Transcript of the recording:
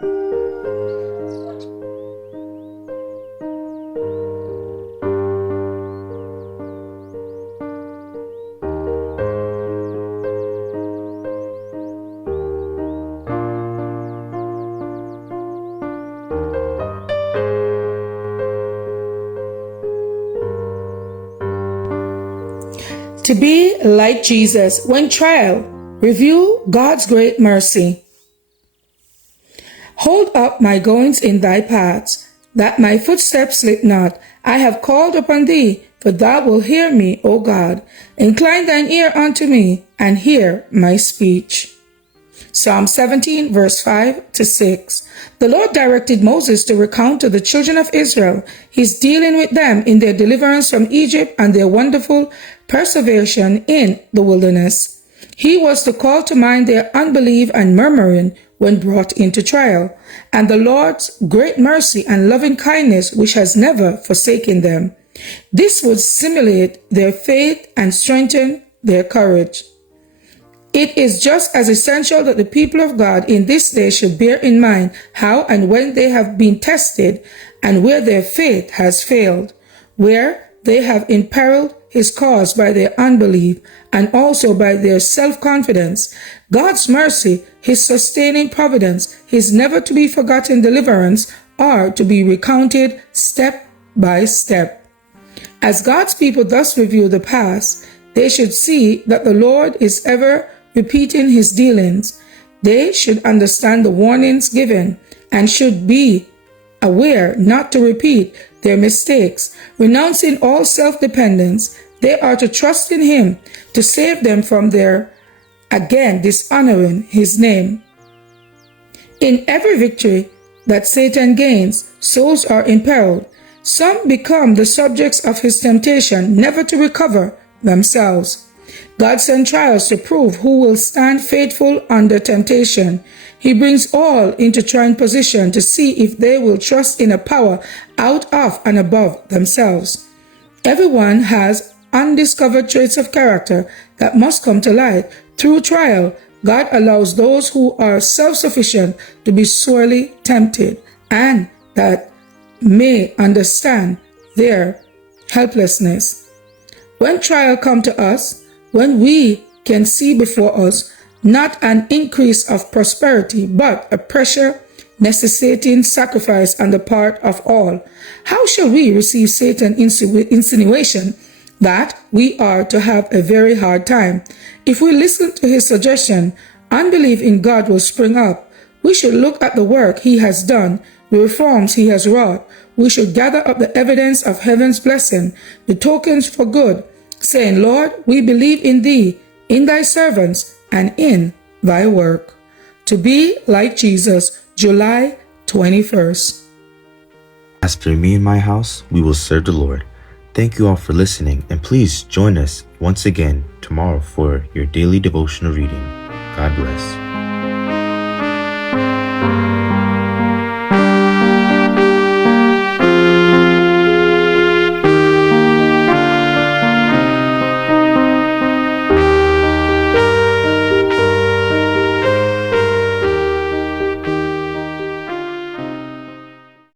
To be like Jesus when trial, review God's great mercy. Hold up my goings in thy paths, that my footsteps slip not. I have called upon thee, for thou wilt hear me, O God. Incline thine ear unto me, and hear my speech. Psalm 17, verse 5 to 6. The Lord directed Moses to recount to the children of Israel his dealing with them in their deliverance from Egypt and their wonderful perseverance in the wilderness. He was to call to mind their unbelief and murmuring when brought into trial, and the Lord's great mercy and loving kindness which has never forsaken them. This would stimulate their faith and strengthen their courage. It is just as essential that the people of God in this day should bear in mind how and when they have been tested and where their faith has failed, where they have imperiled his cause by their unbelief and also by their self-confidence. God's mercy, his sustaining providence, his never to be forgotten deliverance are to be recounted step by step. As God's people thus review the past, they should see that the Lord is ever repeating his dealings. They should understand the warnings given and should be aware not to repeat their mistakes. Renouncing all self-dependence, they are to trust in him to save them from their, again, dishonoring his name. In every victory that Satan gains, souls are imperiled. Some become the subjects of his temptation, never to recover themselves. God sends trials to prove who will stand faithful under temptation. He brings all into trying position to see if they will trust in a power out of and above themselves. Everyone has undiscovered traits of character that must come to light. Through trial, God allows those who are self-sufficient to be sorely tempted and that may understand their helplessness. When trial comes to us, when we can see before us not an increase of prosperity, but a pressure necessitating sacrifice on the part of all, how shall we receive Satan's insinuation that we are to have a very hard time? If we listen to his suggestion, unbelief in God will spring up. We should look at the work he has done, the reforms he has wrought. We should gather up the evidence of heaven's blessing, the tokens for good, saying, Lord, we believe in thee, in thy servants, and in thy work. To be like Jesus, July 21st. As for me and my house, we will serve the Lord. Thank you all for listening, and please join us once again tomorrow for your daily devotional reading. God bless.